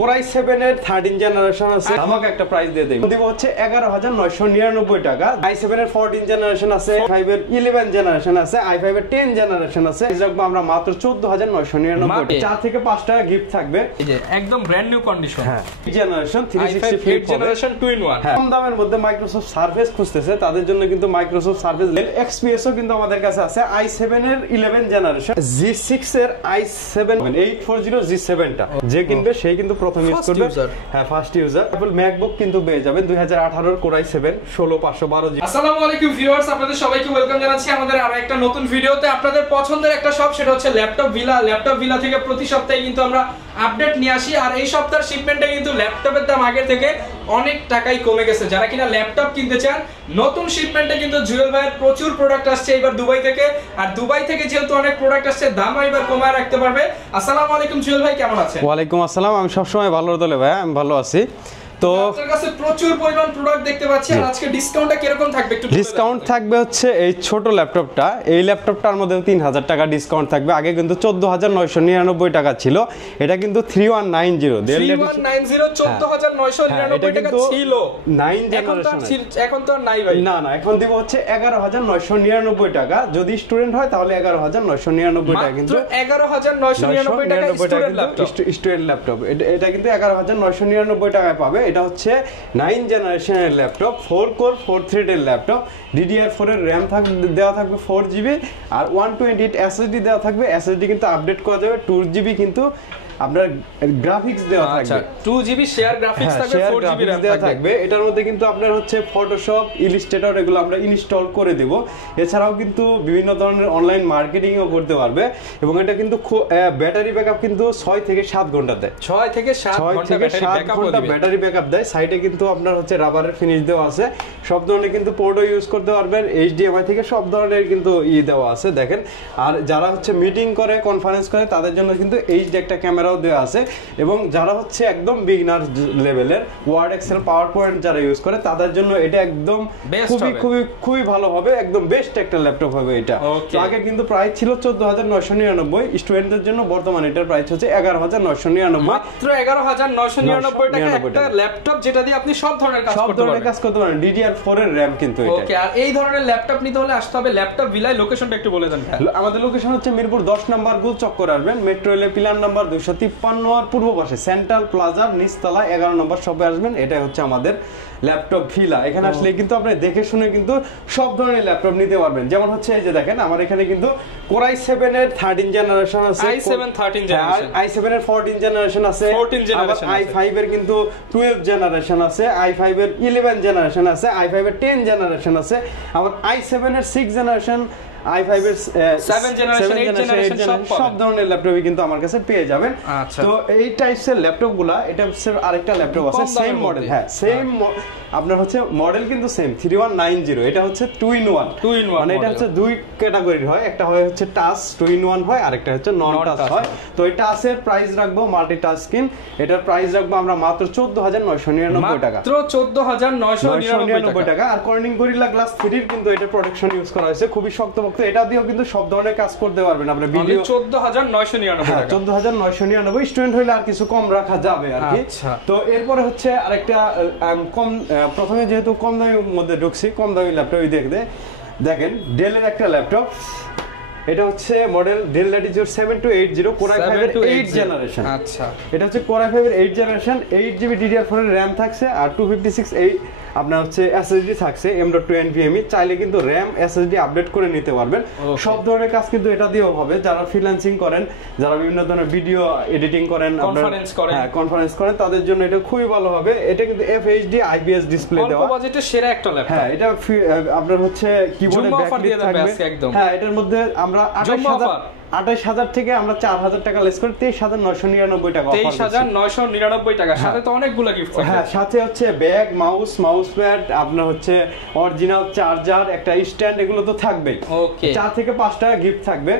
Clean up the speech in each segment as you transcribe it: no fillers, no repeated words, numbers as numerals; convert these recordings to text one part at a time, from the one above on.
Core i7 এর 13 generation আছে, আমাকে একটা প্রাইস দিয়ে দেব। দিব হচ্ছে 11999 টাকা। i7 এর 14 জেনারেশন আছে, i5 এর 11 জেনারেশন আছে, i5 এর 10 জেনারেশন আছে। এই রাখবো আমরা মাত্র 14999 টাকা। 4 থেকে 5 টাকা গিফট থাকবে। এই যে একদম ব্র্যান্ড নিউ কন্ডিশন। হ্যাঁ, জেনারেশন 360 ফ্লিপ জেনারেশন 2 in 1। কম দামের মধ্যে মাইক্রোসফট সারফেস খুঁজতেছে, তাদের জন্য কিন্তু মাইক্রোসফট সারফেস XPS ও কিন্তু আমাদের কাছে আছে। i7 এর 11 জেনারেশন, G6 এর i7 840 G7 টা যে কিনবে সেই কিন্তু প্রথম ইউজ করবে। হ্যাঁ, ফার্স্ট ইউজার। Apple MacBook কিন্তু পেয়ে যাবেন 2018 এর Core i7 16512 GB। আসসালামু আলাইকুম ভিউয়ার্স, আপনাদের সবাইকে ওয়েলকাম জানাচ্ছি আমাদের আরো একটা নতুন ভিডিওতে। আপনাদের পছন্দের একটা শপ, সেটা হচ্ছে ল্যাপটপ ভিলা থেকে প্রতি সপ্তাহে কিন্তু আমরা আপডেট নিয়ে আসি। আর এই সপ্তাহের শিপমেন্টে কিন্তু ল্যাপটপের দাম আগের থেকে অনেক টাকাই কমে গেছে। যারা কিনা ল্যাপটপ কিনতে চান, নতুন শিপমেন্টে কিন্তু জুয়েল ভাইয়ের প্রচুর প্রোডাক্ট আসছে এবার দুবাই থেকে। আর দুবাই থেকে যেহেতু অনেক প্রোডাক্ট আসছে, দামও এবার কমায় রাখতে পারবে। আসসালামু আলাইকুম জুয়েল ভাই, কেমন আছেন? ওয়ালাইকুম আসসালাম, আমি সবসময় ভালো দলে ভাই, আমি ভালো আছি। তো আপনার কাছে প্রচুর পরিমাণ প্রোডাক্ট দেখতে পাচ্ছি। আর আজকে ডিসকাউন্টটা কিরকম থাকবে একটু? ডিসকাউন্ট থাকবে হচ্ছে এই ছোট ল্যাপটপটা, এই ল্যাপটপটার মধ্যে 3000 টাকা ডিসকাউন্ট থাকবে। আগে কিন্তু 14999 টাকা ছিল, এটা কিন্তু 3190 14999 টাকা ছিল 9 জেনারেশন। এখন তো আর নাই ভাই। না, এখন দিব হচ্ছে 11999 টাকা। যদি স্টুডেন্ট হয় তাহলে 11999 টাকা, কিন্তু 11999 টাকা স্টুডেন্ট ল্যাপটপ। এটা কিন্তু 11999 টাকায় পাবে। এটা হচ্ছে 9 জেনারেশনের ল্যাপটপ, 4 কোর 4 থ্রেডের ল্যাপটপ। DDR4 এর RAM দেওয়া থাকবে 4GB, আর 128 SSD দেওয়া থাকবে। SSD কিন্তু আপডেট করা যাবে। 2GB কিন্তু আপনার গ্রাফিক্স দেওয়া থাকবে। 2GB শেয়ার গ্রাফিক্স থাকবে, 4GB RAM দেওয়া থাকবে। এটার মধ্যে কিন্তু আপনার হচ্ছে ফটোশপ, ইলাস্ট্রেটর এগুলো আমরা ইনস্টল করে দেব। এছাড়াও কিন্তু বিভিন্ন ধরনের অনলাইন মার্কেটিংও করতে পারবে। এবং এটা কিন্তু ব্যাটারি ব্যাকআপ কিন্তু 6 থেকে 7 ঘন্টা দেয়। 6 থেকে 7 ঘন্টা ব্যাটারি ব্যাকআপ দেয়। সাইডে কিন্তু আপনার হচ্ছে রাবারের ফিনিশ দেওয়া আছে। সব ধরনের কিন্তু পোর্টও ইউজ করতে পারবেন। HDMI থেকে সব ধরনের কিন্তু দেওয়া আছে, দেখেন। আর যারা হচ্ছে মিটিং করে, কনফারেন্স করে, তাদের জন্য কিন্তু HD একটা ক্যামেরা দেওয়া আছে। এবং যারা হচ্ছে একদম বিগিনার লেভেলের ওয়ার্ড, এক্সেল, পাওয়ার পয়েন্ট যারা ইউজ করে, তাদের জন্য এটা একদম খুবই ভালো হবে। একদম বেস্ট একটা ল্যাপটপ হবে এটা। আগে কিন্তু প্রাইস ছিল 14999, স্টুডেন্টদের জন্য বর্তমানে এটার প্রাইস হচ্ছে 11999, মাত্র 11999 টাকা একটা ল্যাপটপ, যেটা দিয়ে আপনি সব ধরনের কাজ করতে পারেন। DDR4 এর RAM কিন্তু এটা। ওকে, আর এই ধরনের ল্যাপটপ নিতে হলে আসতে হবে ল্যাপটপ ভিলায়। লোকেশনটা একটু বলে দেন। আমাদের লোকেশন হচ্ছে মিরপুর 10 নম্বর গোল চক্কর আসবেন, মেট্রো রেলের পিলার নাম্বার 253 আর পূর্ব পাশে সেন্ট্রাল প্লাজার নিচতলা 11 নম্বর শপে আসবেন। এটাই হচ্ছে আমাদের ল্যাপটপ ভিলা। এখানে আসলে কিন্তু আপনি দেখে শুনে কিন্তু সব ধরনের ল্যাপটপ নিতে পারবেন। যেমন হচ্ছে এই যে দেখেন, আমার এখানে কিন্তু Core i7 এর 13 জেনারেশন আছে, i7 13 জেনারেশন, i7 এর 14 জেনারেশন আছে, 14 জেনারেশন, i5 এর কিন্তু 12 জেনারেশন আছে, i5 এর 11 জেনারেশন আছে, i5 এর 10 জেনারেশন আছে, আবার i7 এর 6 জেনারেশন, i5 এর 7 জেনারেশন, 8 জেনারেশন সব ধরনের ল্যাপটপই কিন্তু আমার কাছে পেয়ে যাবেন। তো এই টাইপসের ল্যাপটপগুলা, এটা হচ্ছে আরেকটা ল্যাপটপ আছে সেম মডেল। হ্যাঁ, সেম আপনার হচ্ছে মডেল কিন্তু সেম 3190। এটা হচ্ছে 2 in 1, মানে এটা হচ্ছে দুই ক্যাটাগরির হয়। একটা হয় হচ্ছে টাচ 2 in 1 হয়, আরেকটা হচ্ছে নন টাচ হয়। তো এই টাচের প্রাইস রাখবো, মাল্টি টাচ স্ক্রিন, এটার প্রাইস রাখবো আমরা মাত্র 14999 টাকা, মাত্র 14999 টাকা। আর কর্নিং গরিলা গ্লাস 3 এর কিন্তু এটা প্রোটেকশন ইউজ করা হয়েছে, খুবই শক্তপোক্ত। এটা দিয়েও কিন্তু সব ধরনের কাজ করতে পারবেন আপনি। ভিডিও 14999 টাকা, 14999। স্টুডেন্ট হইলে আর কিছু কম রাখা যাবে আর কি। তো এরপরে হচ্ছে আরেকটা কম, প্রথমে যেহেতু কম দামের মধ্যে ঢুকছি, কম দামি ল্যাপটপ দেখেন ডেলের একটা ল্যাপটপ। এটা হচ্ছে model del Latitude 7280, Core i5 এর 8 জেনারেশন। আচ্ছা, এটা হচ্ছে Core i5 এর 8 জেনারেশন, 8GB DDR4 এর RAM থাকছে, আর 256 আপনার হচ্ছে SSD থাকছে M.2 NVMe। চাইলে কিন্তু RAM SSD আপডেট করে নিতে পারবেন। সব ধরনের কাজ কিন্তু এটা দিয়েও হবে। যারা ফ্রিল্যান্সিং করেন, যারা বিভিন্ন ধরনের ভিডিও এডিটিং করেন, কনফারেন্স করেন, তাদের জন্য এটা খুবই ভালো হবে। এটা কিন্তু FHD IPS ডিসপ্লে দেওয়া, অল্প বাজেটে সেরা একটা ল্যাপটপ। হ্যাঁ, এটা আপনার হচ্ছে কিবোর্ডে ব্যাকলাইট থাকবে একদম। হ্যাঁ, এটার মধ্যে আমরা 28000 থেকে আমরা 4000 টাকা লেস করে 23999 টাকা, 23999 টাকা। সাথে তো অনেকগুলো গিফট আছে। হ্যাঁ, সাথে হচ্ছে ব্যাগ, মাউস প্যাড, আপনার হচ্ছে অরিজিনাল চার্জার, একটা স্ট্যান্ড, এগুলো তো থাকবেই। ওকে, 4 থেকে 5 টাকা গিফট থাকবে।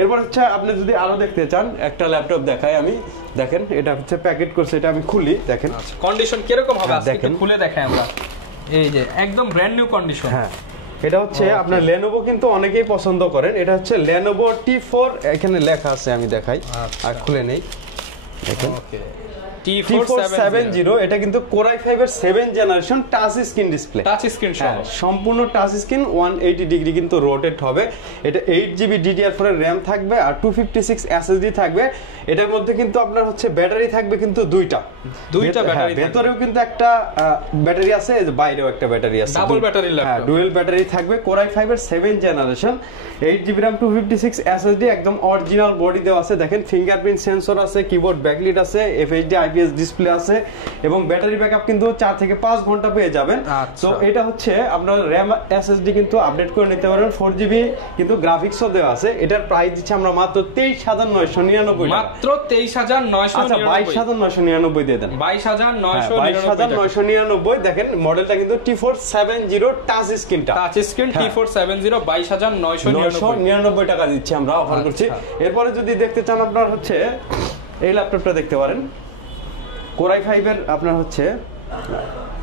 এরপর হচ্ছে আপনি যদি আরো দেখতে চান, একটা ল্যাপটপ দেখাই আমি। দেখেন, এটা হচ্ছে প্যাকেট করছে, এটা আমি খুলি, দেখেন কন্ডিশন কিরকম হবে আজকে খুলে দেখাই আমরা। এই যে একদম ব্র্যান্ড নিউ কন্ডিশন। হ্যাঁ, এটা হচ্ছে আপনার Lenovo কিন্তু অনেকেই পছন্দ করেন। এটা হচ্ছে Lenovo T4, এখানে লেখা আছে, আমি দেখাই আর খুলে নেই, দেখেন। ওকে, T470 এটা কিন্তু Core i5 এর 7 generation touch screen display, touch screen সহ সম্পূর্ণ টাচ স্ক্রিন 180 ডিগ্রি কিন্তু রোটেট হবে। এটা 8GB DDR4 এর RAM থাকবে আর 256 SSD থাকবে। এটার মধ্যে কিন্তু আপনার হচ্ছে ব্যাটারি থাকবে কিন্তু দুইটা ব্যাটারি, ভেতরেও কিন্তু একটা ব্যাটারি আছে, বাইরেও একটা ব্যাটারি আছে, double battery laptop, dual battery থাকবে। Core i5 এর 7 জেনারেশন 8GB RAM 256 SSD একদম অরিজিনাল বডি দেওয়া আছে। দেখেন ফিঙ্গারপ্রিন্ট সেন্সর আছে, কিবোর্ড ব্যাকলিট আছে, FHD IPS ডিসপ্লে আছে এবং ব্যাটারি ব্যাকআপ কিন্তু 4 থেকে 5 ঘন্টা পেয়ে যাবেন। তো এটা হচ্ছে আপনার RAM SSD কিন্তু আপডেট করে নিতে পারেন। 4GB কিন্তু গ্রাফিক্সও দেওয়া আছে। এটার প্রাইস দিচ্ছি আমরা মাত্র 23999 মাত্র 23999। আচ্ছা 22999 দিয়ে দেন, 22999। দেখেন মডেলটা কিন্তু T470 টাচ স্ক্রিনটা, টাচ স্ক্রিন T470 22999 টাকা দিচ্ছি আমরা অফার করছি। এরপরে যদি দেখতে চান আপনার হচ্ছে এই ল্যাপটপটা দেখতে পারেন, Core i5 এর আপনার হচ্ছে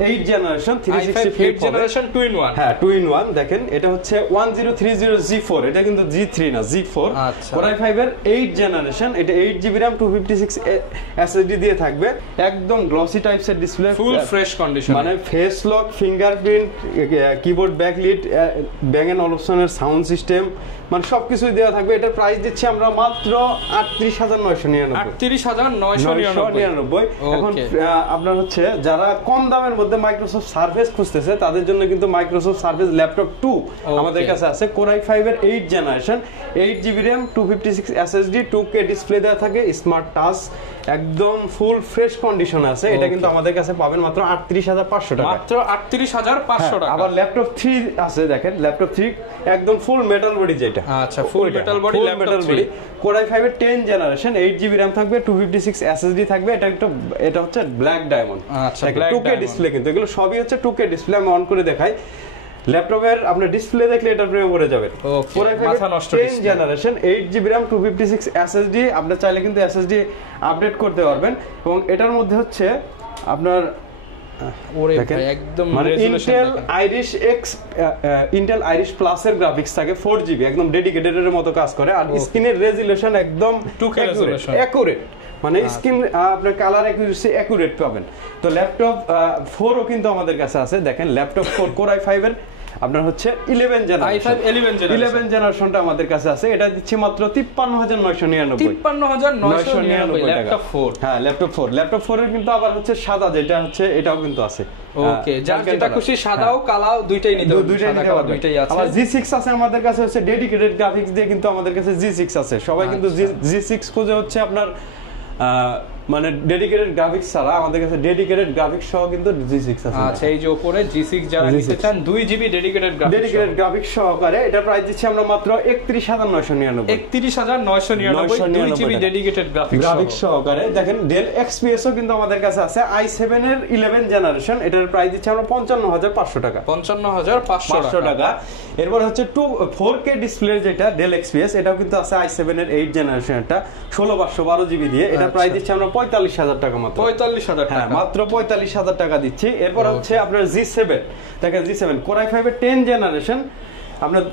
8 জেনারেশন 365 জেনারেশন 2 in 1, হ্যাঁ 2 in 1। দেখেন এটা হচ্ছে 1030G4, এটা কিন্তু G3 না G4। Core i5 এর 8 জেনারেশন, এটা 8GB RAM 256 SSD দিয়ে থাকবে, একদম গ্লসি টাইপসের ডিসপ্লে, ফুল ফ্রেশ কন্ডিশন, মানে face lock, fingerprint, keyboard backlit, Bang and অলপশনের সাউন্ড সিস্টেম, মানে সবকিছুই দেওয়া থাকবে। এটার প্রাইস দিচ্ছি আমরা মাত্র 38999। এখন আপনার হচ্ছে যারা কম দামের মধ্যে মাইক্রোসফট সার্ফেস খুঁজতেছে তাদের জন্য কিন্তু মাইক্রোসফট সার্ফেস ল্যাপটপ 2 আমাদের কাছে আছে। Core i5 এর 8 generation 8GB RAM 256 SSD 2K display দেওয়া থাকে, স্মার্ট টাচ, একদম ফুল ফ্রেশ কন্ডিশনে আছে। এটা কিন্তু আমাদের কাছে পাবেন মাত্র 38500 টাকা, মাত্র 38500 টাকা। আবার ল্যাপটপ 3 আছে, দেখেন ল্যাপটপ 3 একদম ফুল মেটাল বডি যেটা, আচ্ছা ফুল metal body laptop 3 Core i5 এর 10 জেনারেশন 8GB RAM থাকবে, 256 SSD থাকবে। এটা হচ্ছে ব্ল্যাক ডায়মন্ড, আচ্ছা ব্ল্যাক 2K ডিসপ্লে, কিন্তু এগুলো সবই হচ্ছে 2K ডিসপ্লে। আমি অন করে দেখাই, ল্যাপটপের আপনার ডিসপ্লে দেখলে এটার প্রেমে পড়ে যাবে। Core i5 10 generation 8GB RAM 256 SSD, আপনি চাইলে কিন্তু SSD আপডেট করতে পারবেন। এবং এটার মধ্যে হচ্ছে আপনার ওরে ভাই একদম Intel Irish x Intel Irish plus এর গ্রাফিক্স থাকে 4GB, একদম ডেডিকেটেড এর মতো কাজ করে। আর স্ক্রিনের রেজোলিউশন একদম 2K রেজোলিউশন, অ্যাকুরেট, মানে স্ক্রিন আপনার কালার অ্যাকুরেসি অ্যাকুরেট পাবেন। তো ল্যাপটপ 4 ও কিন্তু আমাদের কাছে আছে। দেখেন ল্যাপটপ 4 Core i5 এর আপনার হচ্ছে 11 জেনারেশনটা আমাদের কাছে আছে। এটা দিচ্ছি মাত্র 53999 ল্যাপটপ 4। হ্যাঁ ল্যাপটপ 4 এর কিন্তু আবার হচ্ছে সাদা যেটা হচ্ছে এটাও কিন্তু আছে। ওকে, যার যেটা খুশি সাদাও কালাও দুইটাই নিতে পারবেন, দুইটাই আছে। আবার G6 আছে আমাদের কাছে, হচ্ছে ডেডিকেটেড গ্রাফিক্স দিয়ে কিন্তু আমাদের কাছে G6 আছে। সবাই কিন্তু G6 খুঁজে হচ্ছে আপনার মানে ডেডিকেটেড গ্রাফিক্স ছাড়া, আমাদের কাছে ডেডিকেটেড গ্রাফিক্স সহ কিন্তু G6 আছে। আচ্ছা এই যে উপরে G6 যারা নিতে চান 2GB ডেডিকেটেড গ্রাফিক্স সহকারে, এটা প্রাইস দিচ্ছি আমরা মাত্র 31999। 31999 2GB ডেডিকেটেড গ্রাফিক্স সহকারে। দেখেন ডেল XPS ও কিন্তু আমাদের কাছে আছে, i7 এর 11 জেনারেশন, এটার প্রাইস দিচ্ছি আমরা 55500 টাকা, 55500 টাকা। এরপর হচ্ছে 4K ডিসপ্লে যেটা ডেল XPS, এটাও কিন্তু আছে i7 এর 8 জেনারেশনটা 16512GB দিয়ে। এটা প্রাইস দিচ্ছি আমরা 45000 টাকা, মাত্র 45000 টাকা, মাত্র 45000 টাকা দিচ্ছি। এরপর হচ্ছে আপনার G7, দেখেন G7 Core i5 এর 10 জেনারেশন আপনার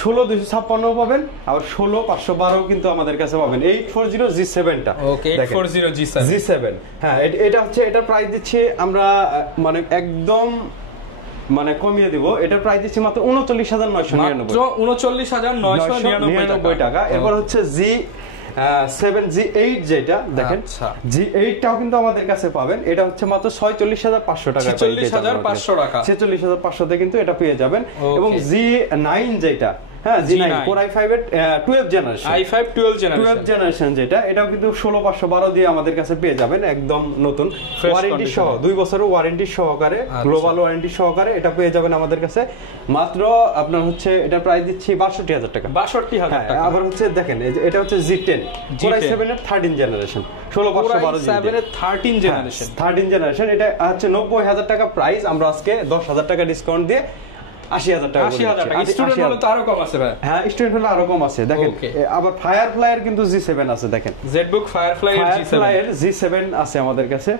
16256 পাবেন, আবার 16512 কিন্তু আমাদের কাছে পাবেন। 840 G7টা, ওকে 840 G7 হ্যাঁ এটা হচ্ছে, এটা প্রাইস দিচ্ছি আমরা মানে একদম মানে কমিয়ে দিব। এটা প্রাইস দিচ্ছি মাত্র 39999 টাকা। এরপর হচ্ছে G7 যেটা দেখেন, G8টাও কিন্তু আমাদের কাছে পাবেন। এটা হচ্ছে মাত্র 46500 টাকা, 46500 তে কিন্তু এটা পেয়ে যাবেন। এবং G9 যেটা, হ্যাঁ G9 Core i5 এর 12 জেনারেশন যেটা, এটাও কিন্তু 16512 দিয়ে আমাদের কাছে পেয়ে যাবেন, একদম নতুন ওয়ারেন্টি সহ, 2 বছরের ওয়ারেন্টি সহকারে, গ্লোবাল ওয়ারেন্টি সহকারে এটা পেয়ে যাবেন আমাদের কাছে। মাত্র আপনার হচ্ছে এটা প্রাইস দিচ্ছি 62000 টাকা, 62000 টাকা। আবার হচ্ছে দেখেন এটা হচ্ছে G10 Core i7 এর 13 জেনারেশন, 13 জেনারেশন, এটা হচ্ছে 90000 টাকা প্রাইস। আমরা আজকে 10000 টাকা ডিসকাউন্ট দিয়ে 80000 টাকা, স্টুডেন্ট হলে তো আরো কম আছে ভাই। হ্যাঁ স্টুডেন্ট হলে আরো কম আছে। দেখেন আবার ফায়ারফ্লাই এর কিন্তু G7 আছে, দেখেন জেটবুক ফায়ারফ্লাই এর G7 আছে আমাদের কাছে,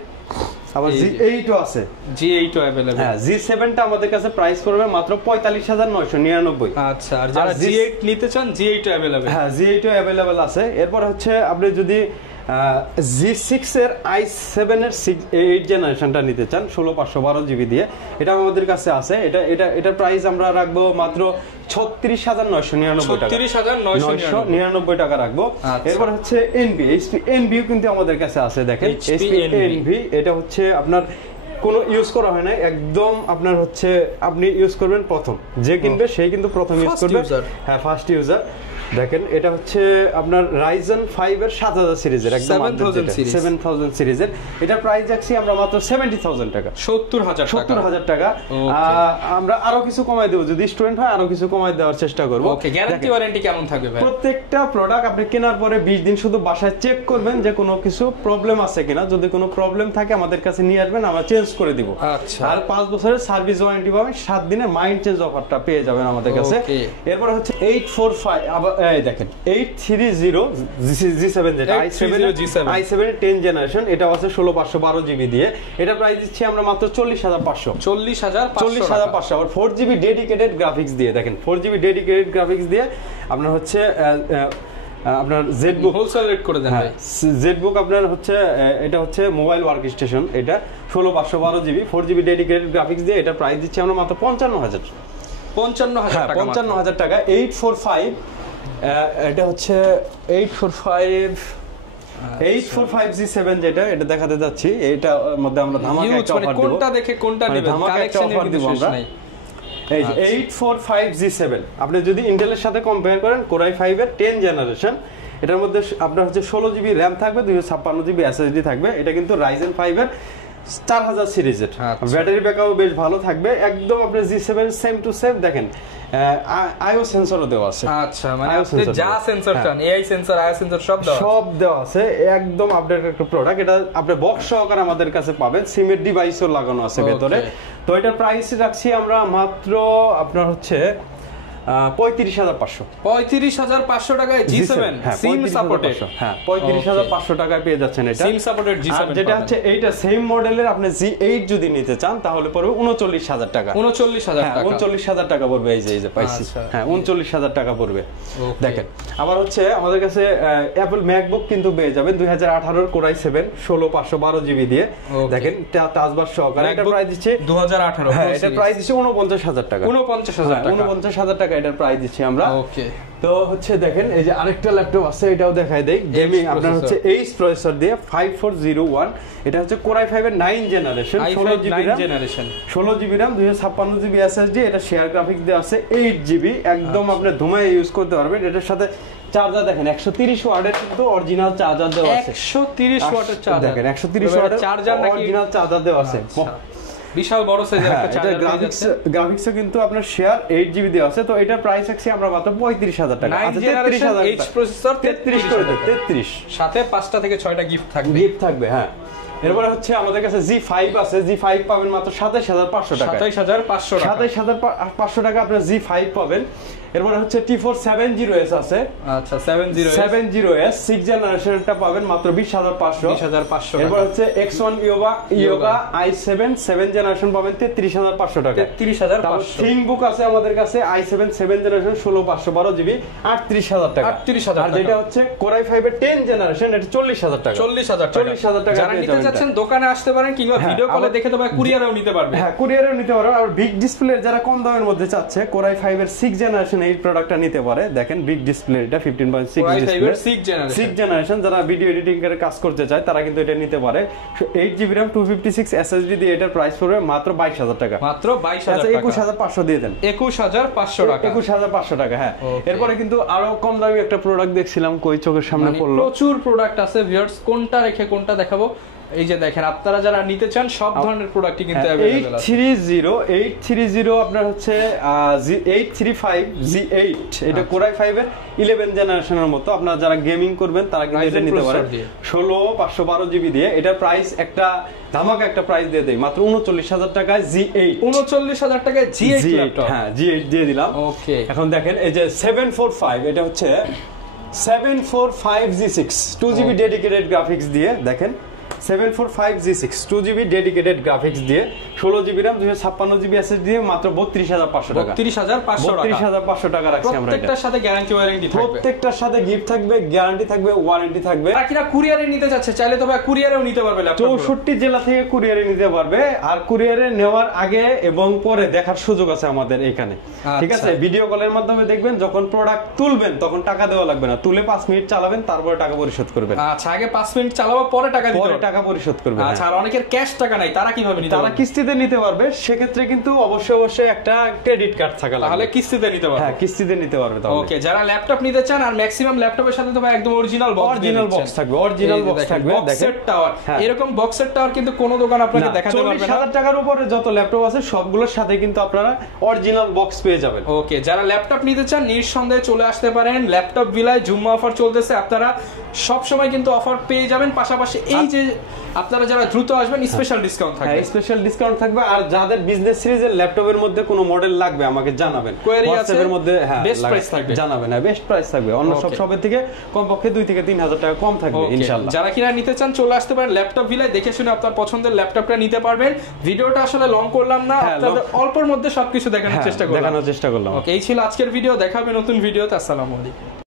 আবার G8 ও আছে, G8 ও अवेलेबल। হ্যাঁ G7টা আমাদের কাছে প্রাইস পড়বে মাত্র 45999। আচ্ছা, আর যারা G8 নিতে চান G8 ও अवेलेबल, হ্যাঁ G8 ও अवेलेबल আছে। এরপর হচ্ছে আপনি যদি G6 এর i7 এর 8 জেনারেশনটা নিতে চান 16512 জিবি দিয়ে, এটা আমাদের কাছে আছে। এটার প্রাইস আমরা রাখবো মাত্র 36,999 টাকা রাখবো। এরপর হচ্ছে এনভি কিন্তু আমাদের কাছে আছে, দেখেন এনভি, এটা হচ্ছে আপনার কোনো ইউজ করা হয় না, একদম আপনার হচ্ছে আপনি ইউজ করবেন প্রথম, যে কিনবে সেই কিন্তু প্রথম ইউজ করবে, হ্যাঁ ফার্স্ট ইউজার। দেখেন এটা হচ্ছে আপনার Ryzen 5 এর 7000 সিরিজের, একদম 7000 সিরিজের। এটা প্রাইস রাখছি আমরা মাত্র 70,000 টাকা, 70,000 টাকা। আমরা আরো কিছু কমাই দেব, যদি স্টুডেন্ট হয় আরো কিছু কমাই দেওয়ার চেষ্টা করব। ওকে, গ্যারান্টি ওয়ারেন্টি কেমন থাকবে ভাই? প্রত্যেকটা প্রোডাক্ট আপনি কেনার পরে 20 দিন শুধু বাসায় চেক করবেন যে কোনো কিছু প্রবলেম আছে কিনা, যদি কোনো প্রবলেম থাকে আমাদের কাছে নিয়ে আসবেন, আমরা চেঞ্জ করে দিব। আচ্ছা, আর 5 বছরের সার্ভিস ওয়ারেন্টি পাবেন, 7 দিনের মাইন্ড চেঞ্জ অফারটা পেয়ে যাবেন আমাদের কাছে। এরপর হচ্ছে 845, আবার এই দেখেন 830 G7, যেটা i7 10 জেনারেশন, এটা আছে 16512 জিবি দিয়ে। এটা প্রাইস দিচ্ছি আমরা মাত্র 40,500 আবার 4GB ডেডিকেটেড গ্রাফিক্স দিয়ে। দেখেন 4GB ডেডিকেটেড গ্রাফিক্স দিয়ে আপনার হচ্ছে আপনার জেডবুক হোলসেল রেট করে দেন ভাই। জেডবুক আপনার হচ্ছে এটা হচ্ছে মোবাইল ওয়ার্ক স্টেশন, এটা 16512 জিবি 4GB ডেডিকেটেড গ্রাফিক্স দিয়ে। এটা প্রাইস দিচ্ছি আমরা মাত্র 55,000 টাকা। 845, এটা হচ্ছে 845 G7 যেটা, এটা দেখাতে যাচ্ছি। এটা মধ্যে আমরা ধামাকা একটা অফার দেব, কোনটা দেখে কোনটা নেবেন, কালেকশনের অফার দেব আমরা। এই যে 845 G7 আপনি যদি ইন্টেলের সাথে কম্পেয়ার করেন, Core i5 এর 10 জেনারেশন, এটার মধ্যে আপনার হচ্ছে 16GB RAM থাকবে, 256GB SSD থাকবে। এটা কিন্তু Ryzen 5 এর 4000 সিরিজের, ব্যাটারি ব্যাকআপও বেশ ভালো থাকবে, একদম আপনার G7 সেম টু সেম। দেখেন আইও সেন্সরও দেওয়া আছে। আচ্ছা, মানে আপনি যা সেন্সর চান, এআই সেন্সর, আইও সেন্সর সব দেওয়া আছে, একদম আপডেটেড একটা প্রোডাক্ট। এটা আপনি বক্স সহকারে আমাদের কাছে পাবেন, সিমের ডিভাইসও লাগানো আছে ভেতরে। তো এটার প্রাইস রাখছি আমরা মাত্র আপনার হচ্ছে 35,500 টাকায় G7 সিম সাপোর্টেড। হ্যাঁ 35,500 টাকায় পেয়ে যাচ্ছেন এটা সিম সাপোর্টেড G7। যেটা হচ্ছে এইটা সেম মডেলের আপনি G8 যদি নিতে চান তাহলে পড়বে 39,000 টাকা। 39,000 টাকা পড়বে। এই যে পাইছি, হ্যাঁ 39,000 টাকা পড়বে। দেখেন আবার হচ্ছে আমাদের কাছে অ্যাপল ম্যাকবুক কিন্তু পেয়ে যাবেন 2018 Core i7 16512 জিবি দিয়ে। দেখেন টাচবার সহকারে। এটা প্রাইস দিচ্ছে 2018, হ্যাঁ এটা প্রাইস দিচ্ছে 49,000 টাকা। 49,000 টাকা এটার প্রাইস দিচ্ছি আমরা। ওকে, তো হচ্ছে দেখেন এই যে আরেকটা ল্যাপটপ আছে, এটাও দেখাই দেই। গেমিং আপনার হচ্ছে H প্রসেসর দিয়ে 5401, এটা হচ্ছে Core i5 এর 9 generation, 16GB RAM 256GB SSD। এটা শেয়ার গ্রাফিক্স দিয়ে আছে 8GB, একদম আপনি ধুমায় ইউজ করতে পারবেন। এটার সাথে চার্জার দেখেন 130 ওয়াটের কিন্তু অরিজিনাল চার্জার দেওয়া আছে। 130 ওয়াটের চার্জার, দেখেন 130 ওয়াটের চার্জার নাকি অরিজিনাল চার্জার দেওয়া আছে। বিশাল বড় সাইজের একটা চার্জার। গ্রাফিক্সও কিন্তু আপনার শেয়ার 8GB দেওয়া আছে। তো এটার প্রাইস আছে আমরা মাত্র 35,000 টাকা। আচ্ছা 33,000 H প্রসেসর 33 করে দেব, 33 সাথে 5টা থেকে 6টা গিফট থাকবে। হ্যাঁ এরপরে হচ্ছে আমাদের কাছে G5 আছে। G5 পাবেন মাত্র 27,500 টাকা। 27,500 টাকা আপনারা G5 পাবেন। এরপরে হচ্ছে T4 70S আছে। আচ্ছা 70S 6 জেনারেশনটা পাবেন মাত্র 20,500। এরপর হচ্ছে X1 Yoga i7 7 জেনারেশন পাবেন 33,500 টাকা। 33,500। থিংবুক আছে আমাদের কাছে i7 7 জেনারেশন 16512 জিবি 38,000 টাকা। 38,000 আর যেটা হচ্ছে Core i5 এর 10 জেনারেশন এটা 40,000 টাকা। 40,000 টাকা। যারা নিতে চাচ্ছেন দোকানে আসতে পারেন কিংবা ভিডিও কলে দেখে তো ভাই কুরিয়ারেও নিতে পারবেন। হ্যাঁ কুরিয়ারেও নিতে পারবেন। আর বিগ ডিসপ্লে যারা কম দামের মধ্যে চাচ্ছে Core i5 এর 6 জেনারেশন এই প্রোডাক্টটা নিতে পারে। দেখেন বিগ ডিসপ্লে, এটা 15.6 ডিসপ্লে 6 জেনারেশন। যারা ভিডিও এডিটিং এর কাজ করতে চায় তারা কিন্তু এটা নিতে পারে। 8GB RAM 256 SSD দিয়ে এটার প্রাইস পড়বে মাত্র 22,000 টাকা। মাত্র 22,000 টাকা। 21,500 দিয়ে দেন। 21,500 টাকা। 21,500 টাকা। হ্যাঁ এরপরে কিন্তু আরো কম দামি একটা প্রোডাক্ট দেখছিলাম, কই চোখের সামনে পড়লো। প্রচুর প্রোডাক্ট আছে ভিউয়ার্স, কোনটা রেখে কোনটা দেখাবো। এই যে দেখেন আপনারা যারা নিতে চান সব ধরনের প্রোডাক্টই কিন্তু अवेलेबल আছে। 830 আপনার হচ্ছে 835 G8 এটা Core i5 এর 11 জেনারেশনের মতো। আপনারা যারা গেমিং করবেন তারা কিন্তু এটা নিতে পারেন 16512 জিবি দিয়ে। এটা প্রাইস একটা ধামাকা একটা প্রাইস দিয়ে দেই মাত্র 39,000 টাকায় G8। 39,000 টাকায় G8 ল্যাপটপ। হ্যাঁ G8 দিয়ে দিলাম। ওকে, এখন দেখেন এই যে 745, এটা হচ্ছে 745 G6 2GB ডেডিকেটেড গ্রাফিক্স দিয়ে। দেখেন 745G6 2GB ডেডিকেটেড গ্রাফিক্স দিয়ে 16GB RAM 256GB SSD দিয়ে মাত্র 32500 টাকা। 32500 টাকা রাখছি আমরা। প্রত্যেকটার সাথে গ্যারান্টি ওয়ারেন্টি থাকবে, প্রত্যেকটার সাথে গিফট থাকবে, গ্যারান্টি থাকবে, ওয়ারেন্টি থাকবে। আর কিনা কুরিয়ারে নিতে যাচ্ছে চাইলে তো ভাই কুরিয়ারেও নিতে পারবে ল্যাপটপ। 64 জেলা থেকে কুরিয়ারে নিতে পারবে। আর কুরিয়ারে নেওয়ার আগে এবং পরে দেখার সুযোগ আছে আমাদের এখানে, ঠিক আছে? ভিডিও কলের মাধ্যমে দেখবেন, যখন প্রোডাক্ট তুলবেন তখন টাকা দেওয়া লাগবে না, তুলে 5 মিনিট চালাবেন তারপরে টাকা পরিশোধ করবেন। আচ্ছা, আগে 5 মিনিট চালাবো পরে টাকা দিতে হবে, পরে টাকা পরিশোধ করবেন। আচ্ছা, আর অনেকের ক্যাশ টাকা নাই, তারা কিভাবে নিতে পারবে? তারা কিস্তিতে নিতে পারবে। সেক্ষেত্রে কিন্তু অবশ্যই একটা ক্রেডিট কার্ড থাকা লাগবে, তাহলে কিস্তিতে নিতে পারবে। হ্যাঁ, কিস্তিতে নিতে পারবে। ওকে, যারা ল্যাপটপ নিতে চান, আর ম্যাক্সিমাম ল্যাপটপের সাথে তো ভাই একদম অরিজিনাল বক্স থাকবে, অরিজিনাল বক্স থাকবে। বক্সের টাওয়ার, এরকম বক্সের টাওয়ার কিন্তু কোনো দোকান আপনাকে দেখাতে পারবে না। 40,000 টাকার উপরে যত ল্যাপটপ আছে সবগুলোর সাথে কিন্তু আপনারা অরিজিনাল বক্স পেয়ে যাবেন। ওকে, যারা ল্যাপটপ নিতে চান নিঃসন্দেহে চলে আসতে পারেন ল্যাপটপ ভিলায়। জুম্মা অফার চলতেছে, আপনারা সব সময় কিন্তু অফার পেয়ে যাবেন। পাশাপাশি এই যে আপনারা যারা দ্রুত আসবেন স্পেশাল ডিসকাউন্ট থাকবে, স্পেশাল ডিসকাউন্ট থাকবে। আর যাদের বিজনেস সিরিজের ল্যাপটপের মধ্যে কোনো মডেল লাগবে আমাকে জানাবেন, হোয়াটসঅ্যাপের মধ্যে বেস্ট প্রাইস থাকবে, জানাবেন। বেস্ট প্রাইস থাকবে, অন্য সব শপের থেকে কমপক্ষে 2 থেকে 3000 টাকা কম থাকবে ইনশাআল্লাহ। যারা কিনা নিতে চান চলে আসতে পারেন ল্যাপটপ ভিলায়, দেখে শুনে আপনার পছন্দের ল্যাপটপটা নিতে পারবেন। ভিডিওটা আসলে লং করলাম না, আপনাদের অল্পের মধ্যে সবকিছু দেখানোর চেষ্টা করলাম। ওকে, এই ছিল আজকের ভিডিও, দেখা হবে নতুন ভিডিওতে। আসসালামু আলাইকুম।